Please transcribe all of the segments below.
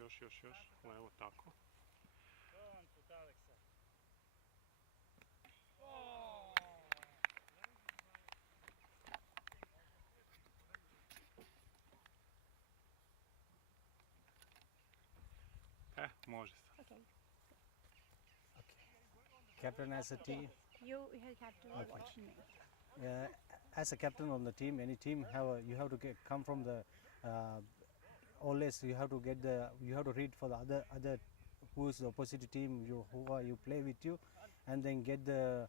Još, evo tako. Može se. Okay. Captain as a team. You have to watch me. As a captain on the team, any team you have to come from the always you have to read for the other who is the opposite team you play with you, and then get the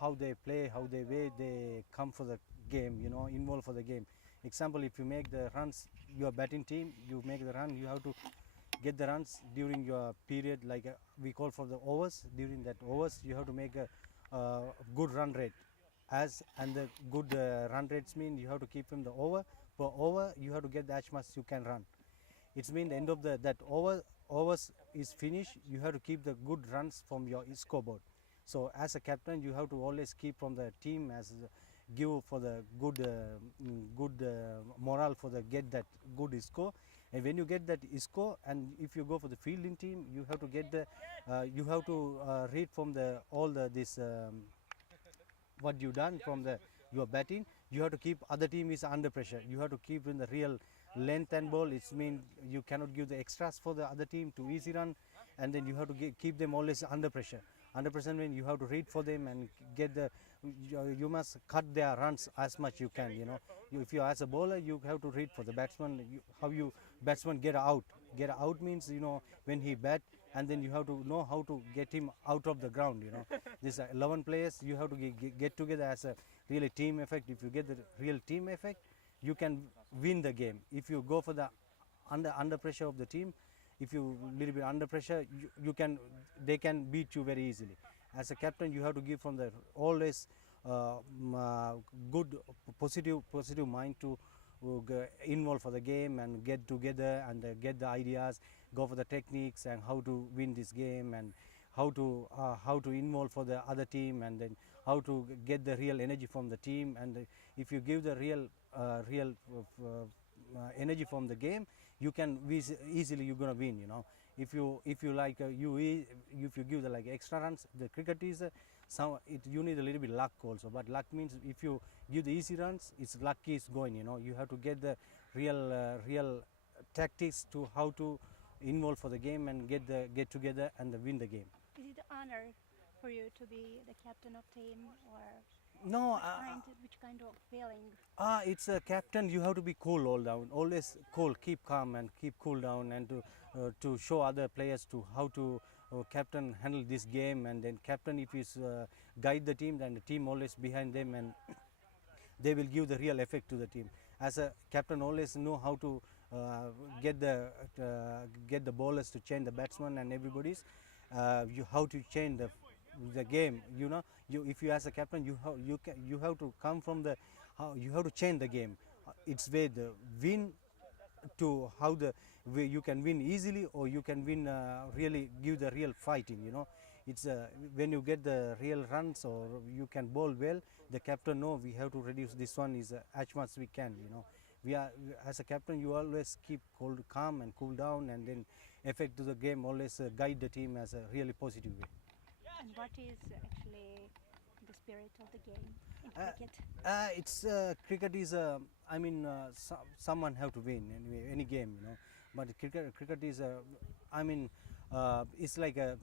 how they play, how they come for the game, involved for the game. Example, if you make the runs, your batting team, you make the run, you have to get the runs during your period, like we call for the overs. During that overs, you have to make a good run rate. And the good run rates mean you have to keep him the over. Per over, you have to get as much you can run. It's mean the end of that overs is finished. You have to keep the good runs from your scoreboard. So as a captain, you have to always keep from the team give for the good morale for the get that good score. And when you get that score, and if you go for the fielding team, you have to get the you have to read from the what you done from your batting. You have to keep other team is under pressure. You have to keep in the real length and ball. It means you cannot give the extras for the other team to easy run, and then you have to keep them always under pressure. Under pressure means you have to read for them and get you must cut their runs as much you can. If you as a bowler, you have to read for the batsman how you batsman get out. Get out means when he bat, and then you have to know how to get him out of the ground. These 11 players, you have to get together as a really team effect. If you get the real team effect, you can win the game. If you go for the under pressure of the team, if you little bit under pressure, they can beat you very easily. As a captain, you have to give from the always good positive mind to involve for the game and get together and get the ideas, go for the techniques and how to win this game, and how to involve for the other team, and then how to get the real energy from the team. And if you give the real energy from the game, you can easily you're gonna win. If you like if you give the extra runs, the cricket is you need a little bit luck also. But luck means if you give the easy runs, it's luck is going. You have to get the real tactics to how to involve for the game and get together and win the game. Is it an honor for you to be the captain of team, or no? Which kind of feeling? It's a captain. You have to be cool all down. Always cool. Keep calm and keep cool down, and to show other players to how to captain handle this game. And then captain, if he's guide the team, then the team always behind them, and they will give the real effect to the team. As a captain, always know how to get the bowlers to change the batsman and everybody's how to change the game. If you as a captain, you have to come from you have to change the game. It's where the win to how way you can win easily, or you can win really give the real fighting. It's when you get the real runs or you can bowl well, the captain know we have to reduce this one is as much we can. We are as a captain, you always keep calm and cool down, and then effect to the game, always guide the team as a really positive way. And what is actually the spirit of the game in cricket? It's cricket is someone have to win any game, but cricket is it's like a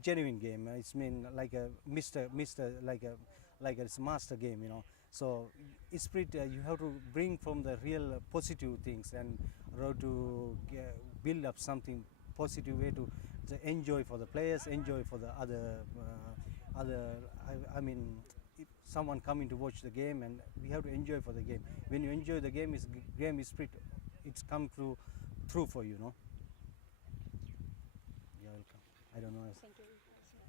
genuine game. It's like a Mr. like a master game, So spirit you have to bring from the real positive things, and to build up something positive way to enjoy for the players, enjoy for the other if someone coming to watch the game, and we have to enjoy for the game. When you enjoy the game, game is spirit. It's come through for you, You're welcome. I don't know. Thank you.